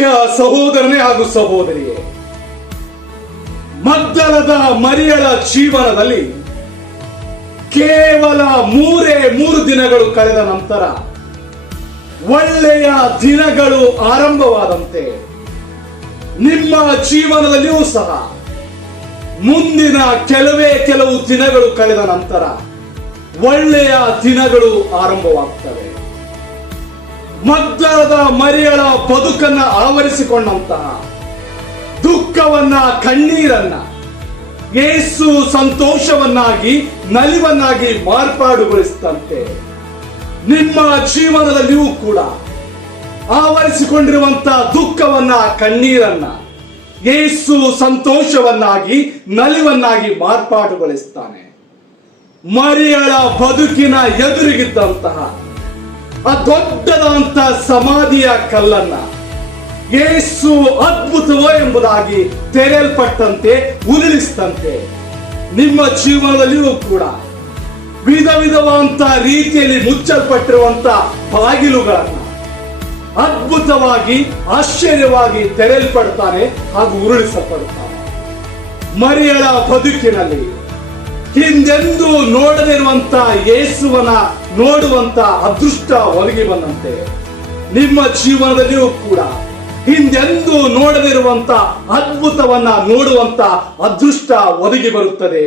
ಪ್ರೀತಿಯ ಸಹೋದರನೇ ಹಾಗೂ ಸಹೋದರಿಯೇ, ಮಗ್ದಲದ ಮರಿಯಳ ಜೀವನದಲ್ಲಿ ಕೇವಲ 3 ದಿನಗಳು ಕಳೆದ ನಂತರ ಒಳ್ಳೆಯ ದಿನಗಳು ಆರಂಭವಾದಂತೆ ನಿಮ್ಮ ಜೀವನದಲ್ಲಿಯೂ ಸಹ ಮುಂದಿನ ಕೆಲವು ದಿನಗಳು ಕಳೆದ ನಂತರ ಒಳ್ಳೆಯ ದಿನಗಳು ಆರಂಭವಾಗ್ತವೆ. ಮಗ್ದಲದ ಮರಿಯಳ ಬದುಕನ್ನ ಆವರಿಸಿಕೊಂಡಂತಹ ದುಃಖವನ್ನ, ಕಣ್ಣೀರನ್ನ ಯೇಸು ಸಂತೋಷವನ್ನಾಗಿ, ನಲಿವನ್ನಾಗಿ ಮಾರ್ಪಾಡುಗೊಳಿಸಿದಂತೆ ನಿಮ್ಮ ಜೀವನದಲ್ಲಿಯೂ ಕೂಡ ಆವರಿಸಿಕೊಂಡಿರುವಂತಹ ದುಃಖವನ್ನ, ಕಣ್ಣೀರನ್ನ ಯೇಸು ಸಂತೋಷವನ್ನಾಗಿ, ನಲಿವನ್ನಾಗಿ ಮಾರ್ಪಾಡುಗೊಳಿಸ್ತಾನೆ. ಮರಿಯಳ ಬದುಕಿನ ಎದುರಿಗಿದ್ದಂತಹ ಆ ದೊಡ್ಡದಂತ ಸಮಾಧಿಯ ಕಲ್ಲನ್ನ ಯೇಸು ಅದ್ಭುತವೋ ಎಂಬುದಾಗಿ ತೆರೆಯಲ್ಪಟ್ಟಂತೆ, ಉರುಳಿಸಿದಂತೆ ನಿಮ್ಮ ಜೀವನದಲ್ಲಿಯೂ ಕೂಡ ವಿಧವಾದಂತ ರೀತಿಯಲ್ಲಿ ಮುಚ್ಚಲ್ಪಟ್ಟಿರುವಂತ ಬಾಗಿಲುಗಳನ್ನ ಅದ್ಭುತವಾಗಿ, ಆಶ್ಚರ್ಯವಾಗಿ ತೆರೆಯಲ್ಪಡ್ತಾನೆ ಹಾಗೂ ಉರುಳಿಸಲ್ಪಡ್ತಾನೆ. ಮರಿಯಳ ಬದುಕಿನಲ್ಲಿ ಹಿಂದೆಂದೂ ನೋಡದಿರುವಂತ ಯೇಸುವನ ನೋಡುವಂತ ಅದೃಷ್ಟ ಒದಗಿ ಬಂದಂತೆ ನಿಮ್ಮ ಜೀವನದಲ್ಲಿಯೂ ಕೂಡ ಹಿಂದೆಂದೂ ನೋಡದಿರುವಂತ ಅದ್ಭುತವನ್ನ ನೋಡುವಂತ ಅದೃಷ್ಟ ಒದಗಿ ಬರುತ್ತದೆ.